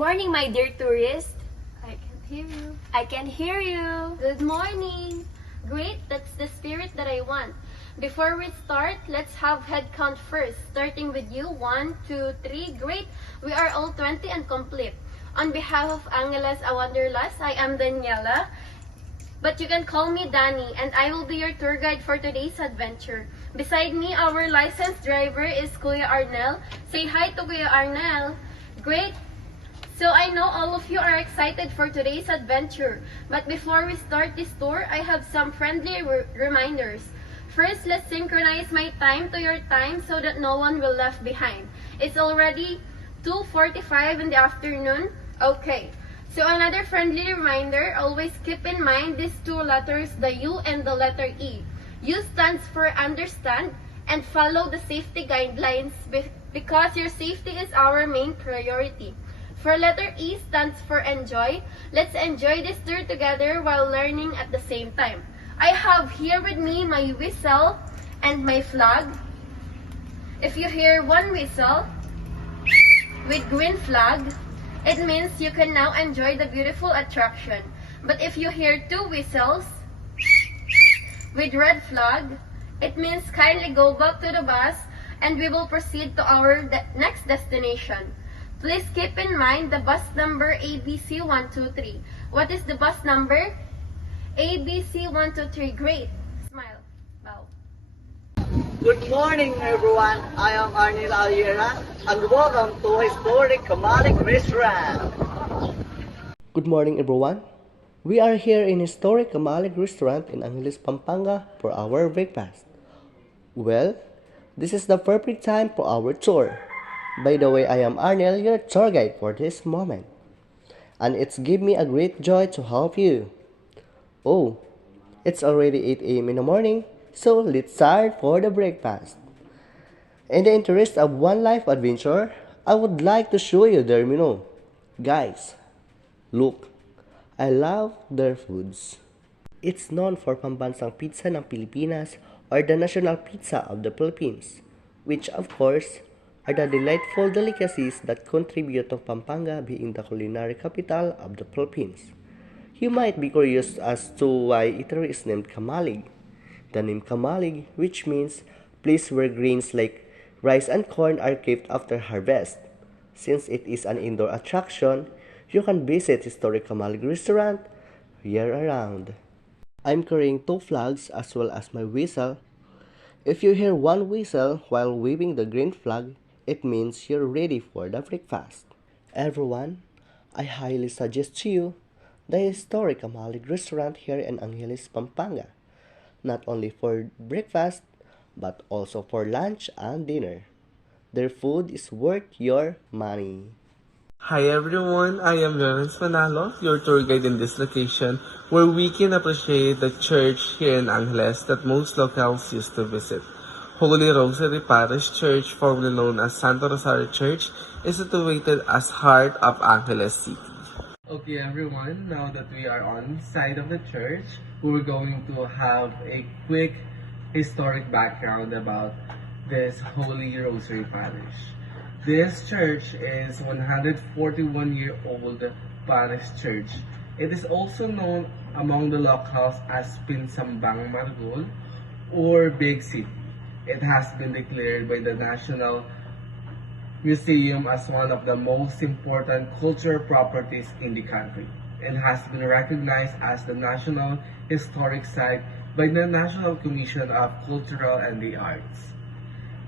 morning, my dear tourist. I can't hear you. I can hear you. Good morning. Great, that's the spirit that I want. Before we start, let's have head count first. Starting with you, 1, 2, 3. Great, we are all 20 and complete. On behalf of Angeles A Wanderlust, I am Daniela. But you can call me Danny, and I will be your tour guide for today's adventure. Beside me, our licensed driver is Kuya Arnel. Say hi to Kuya Arnel. Great. So I know all of you are excited for today's adventure. But before we start this tour, I have some friendly reminders. First, let's synchronize my time to your time so that no one will left behind. It's already 2:45 in the afternoon. Okay. So another friendly reminder, always keep in mind these two letters, the U and the letter E. U stands for understand and follow the safety guidelines because your safety is our main priority. For letter E stands for enjoy. Let's enjoy this tour together while learning at the same time. I have here with me my whistle and my flag. If you hear one whistle with green flag, it means you can now enjoy the beautiful attraction. But if you hear two whistles with red flag, it means kindly go back to the bus and we will proceed to our next destination. Please keep in mind the bus number ABC 123. What is the bus number? ABC 123. Great. Smile. Bow. Good morning, everyone. I am Arnel Aliera, and welcome to Historic Kamalik Restaurant. Good morning, everyone. We are here in Historic Kamalik Restaurant in Angeles, Pampanga for our breakfast. Well, this is the perfect time for our tour. By the way, I am Arnel, your tour guide for this moment. And it's give me a great joy to help you. Oh, it's already 8 a.m. in the morning, so let's start for the breakfast. In the interest of one life adventure, I would like to show you their menu. Guys, look, I love their foods. It's known for pambansang pizza ng Pilipinas or the national pizza of the Philippines, which of course are the delightful delicacies that contribute to Pampanga being the culinary capital of the Philippines. You might be curious as to why eatery is named Kamalig. The name Kamalig, which means place where grains like rice and corn are kept after harvest. Since it is an indoor attraction, you can visit historic Kamalig restaurant year-round. I'm carrying two flags as well as my whistle. If you hear one whistle while waving the green flag, it means you're ready for the breakfast. Everyone, I highly suggest to you the historic Kamalig restaurant here in Angeles, Pampanga. Not only for breakfast, but also for lunch and dinner. Their food is worth your money. Hi everyone, I am Lawrence Manalo, your tour guide in this location where we can appreciate the church here in Angeles that most locals used to visit. Holy Rosary Parish Church, formerly known as Santo Rosario Church, is situated as heart of Angeles City. Okay everyone, now that we are on side of the church, we're going to have a quick historic background about this Holy Rosary Parish. This church is 141-year-old parish church. It is also known among the locals as Pinsambang Margol or Big City. It has been declared by the National Museum as one of the most important cultural properties in the country and has been recognized as the National Historic Site by the National Commission of Cultural and the Arts.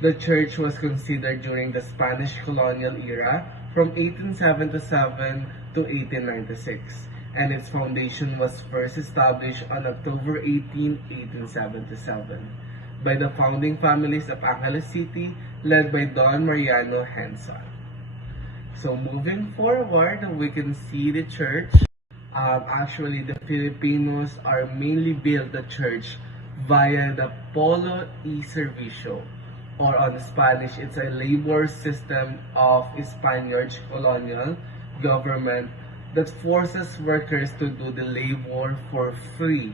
The church was considered during the Spanish colonial era from 1877 to 1896, and its foundation was first established on October 18, 1877 by the founding families of Angeles City led by Don Mariano Henson. So moving forward, we can see the church. Actually, the Filipinos are mainly built the church via the Polo y Servicio, or on Spanish, it's a labor system of Spaniards colonial government that forces workers to do the labor for free.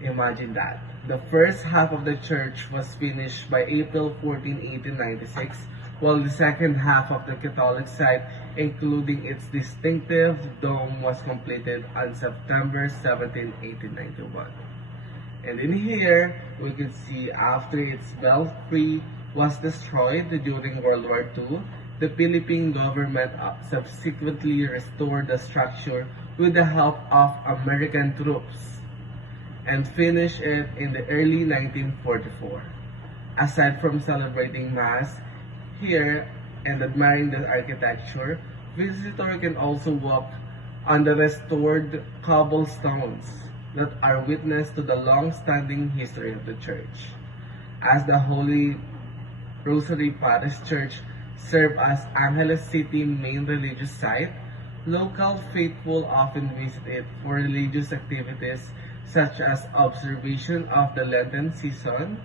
Imagine that. The first half of the church was finished by April 14, 1896, while the second half of the Catholic site including its distinctive dome, was completed on September 17, 1891. And in here, we can see after its belfry was destroyed during World War II, the Philippine government subsequently restored the structure with the help of American troops and finished it in the early 1944. Aside from celebrating Mass here and admiring the architecture, visitors can also walk on the restored cobblestones that are witness to the long-standing history of the church. As the Holy Rosary Parish Church serves as Angeles City main religious site, local faithful often visit it for religious activities such as observation of the Lenten season,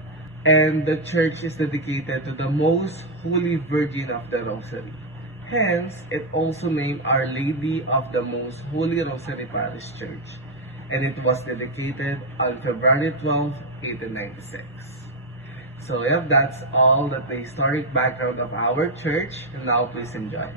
and the church is dedicated to the Most Holy Virgin of the Rosary. Hence, it also named Our Lady of the Most Holy Rosary Parish Church, and it was dedicated on February 12, 1896. So yep, that's all that the historic background of our church, and now please enjoy.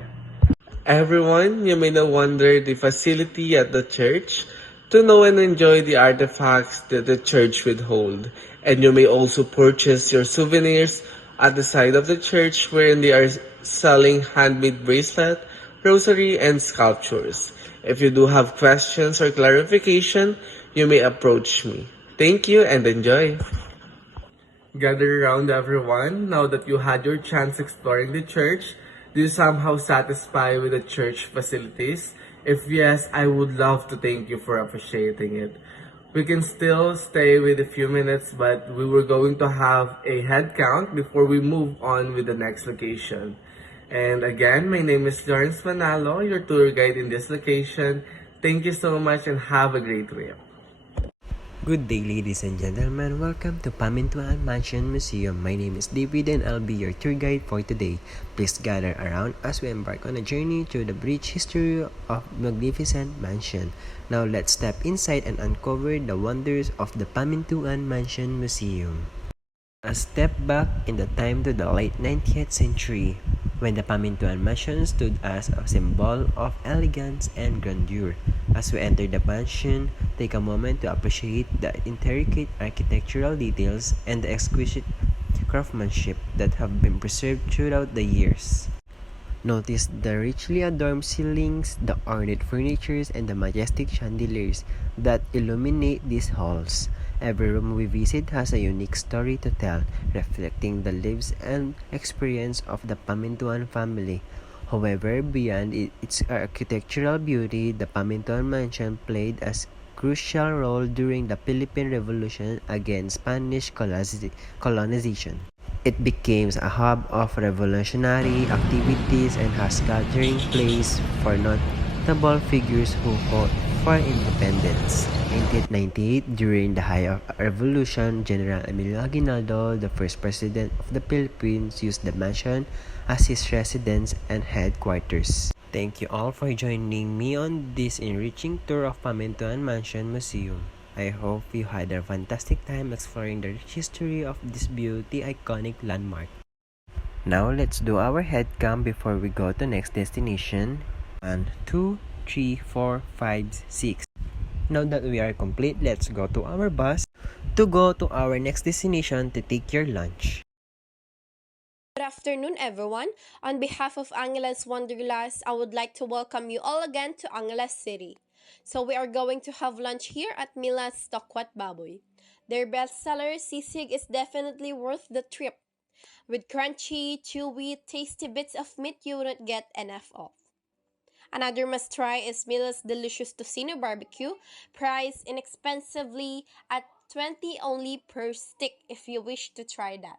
Everyone, you may now wonder the facility at the church to know and enjoy the artifacts that the church would hold. And you may also purchase your souvenirs at the side of the church wherein they are selling handmade bracelet, rosary, and sculptures. If you do have questions or clarification, you may approach me. Thank you and enjoy! Gather around everyone. Now that you had your chance exploring the church, do you somehow satisfied with the church facilities? If yes, I would love to thank you for appreciating it. We can still stay with a few minutes, but we were going to have a head count before we move on with the next location. And again, my name is Lawrence Manalo, your tour guide in this location. Thank you so much and have a great trip. Good day, ladies and gentlemen. Welcome to Pamintuan Mansion Museum. My name is David and I'll be your tour guide for today. Please gather around as we embark on a journey through the rich history of magnificent mansion. Now let's step inside and uncover the wonders of the Pamintuan Mansion Museum. A step back in the time to the late 19th century, when the Pamintuan Mansion stood as a symbol of elegance and grandeur. As we enter the mansion, take a moment to appreciate the intricate architectural details and the exquisite craftsmanship that have been preserved throughout the years. Notice the richly adorned ceilings, the ornate furnitures, and the majestic chandeliers that illuminate these halls. Every room we visit has a unique story to tell, reflecting the lives and experience of the Pamintuan family. However, beyond its architectural beauty, the Pamintuan Mansion played a crucial role during the Philippine Revolution against Spanish colonization. It became a hub of revolutionary activities and has gathering place for notable figures who fought for independence. In 1898, during the height of revolution, General Emilio Aguinaldo, the first president of the Philippines, used the mansion as his residence and headquarters. Thank you all for joining me on this enriching tour of Pamintuan Mansion Museum. I hope you had a fantastic time exploring the rich history of this beauty iconic landmark. Now let's do our head count before we go to next destination. 1, 2, 3, 4, 5, 6. Now that we are complete, let's go to our bus to go to our next destination to take your lunch. Good afternoon, everyone. On behalf of Angeles Wanderlust, I would like to welcome you all again to Angeles City. So we are going to have lunch here at Mila's Tokwat Baboy. Their bestseller, sisig, is definitely worth the trip. With crunchy, chewy, tasty bits of meat you wouldn't get enough of. Another must try is Mila's delicious tocino barbecue, priced inexpensively at 20 only per stick if you wish to try that.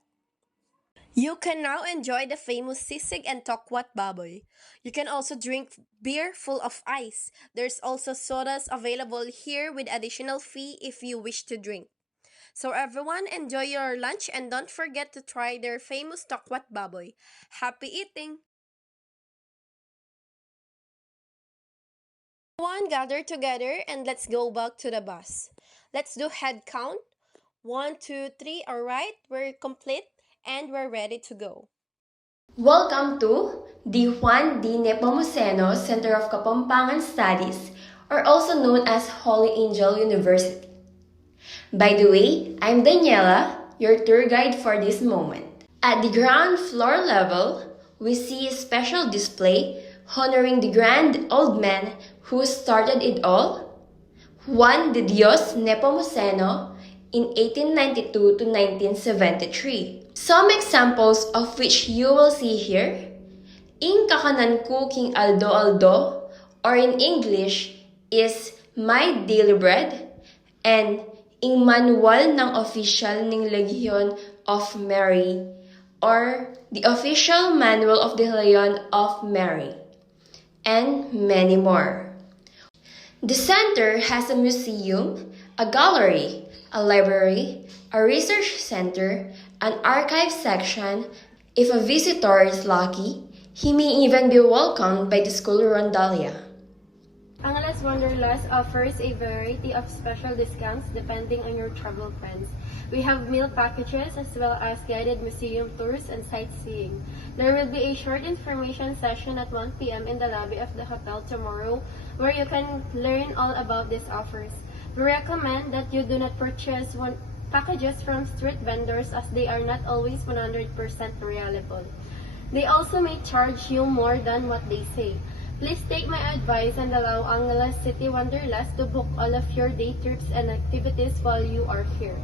You can now enjoy the famous sisig and tokwat baboy. You can also drink beer full of ice. There's also sodas available here with additional fee if you wish to drink. So everyone, enjoy your lunch and don't forget to try their famous tokwat baboy. Happy eating! Everyone, gather together and let's go back to the bus. Let's do head count. 1, 2, 3. Alright, we're complete and we're ready to go. Welcome to the Juan D. Nepomuceno Center of Kapampangan Studies, or also known as Holy Angel University. By the way, I'm Daniela, your tour guide for this moment. At the ground floor level, we see a special display honoring the grand old man who started it all, Juan de Dios Nepomuceno, in 1892 to 1973. Some examples of which you will see here: Ing kakanan ko King Aldo Aldo, or in English is My Daily Bread, and Ing Manual ng Official ng Legion of Mary, or the Official Manual of the Legion of Mary, and many more. The center has a museum, a gallery, a library, a research center, an archive section. If a visitor is lucky, he may even be welcomed by the school rondalia. Angeles Wanderlust offers a variety of special discounts depending on your travel plans. We have meal packages as well as guided museum tours and sightseeing. There will be a short information session at 1 p.m. in the lobby of the hotel tomorrow where you can learn all about these offers. We recommend that you do not purchase packages from street vendors as they are not always 100% reliable. They also may charge you more than what they say. Please take my advice and allow Angeles City Wanderlust to book all of your day trips and activities while you are here.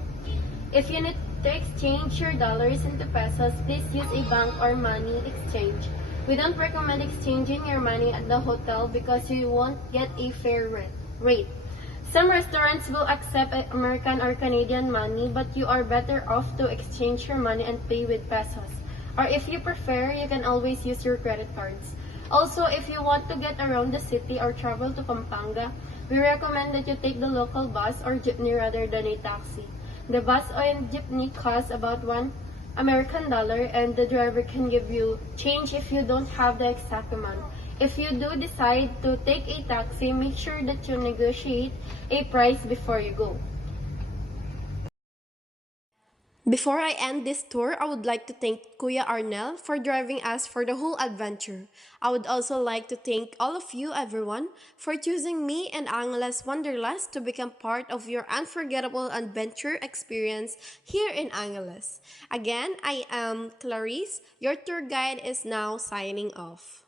If you need to exchange your dollars into pesos, please use a bank or money exchange. We don't recommend exchanging your money at the hotel because you won't get a fair rate. Some restaurants will accept American or Canadian money, but you are better off to exchange your money and pay with pesos. Or if you prefer, you can always use your credit cards. Also, if you want to get around the city or travel to Pampanga, we recommend that you take the local bus or jeepney rather than a taxi. The bus and jeepney cost about $1 American and the driver can give you change if you don't have the exact amount. If you do decide to take a taxi, make sure that you negotiate a price before you go. Before I end this tour, I would like to thank Kuya Arnel for driving us for the whole adventure. I would also like to thank all of you, everyone, for choosing me and Angeles Wanderlust to become part of your unforgettable adventure experience here in Angeles. Again, I am Clarice. Your tour guide is now signing off.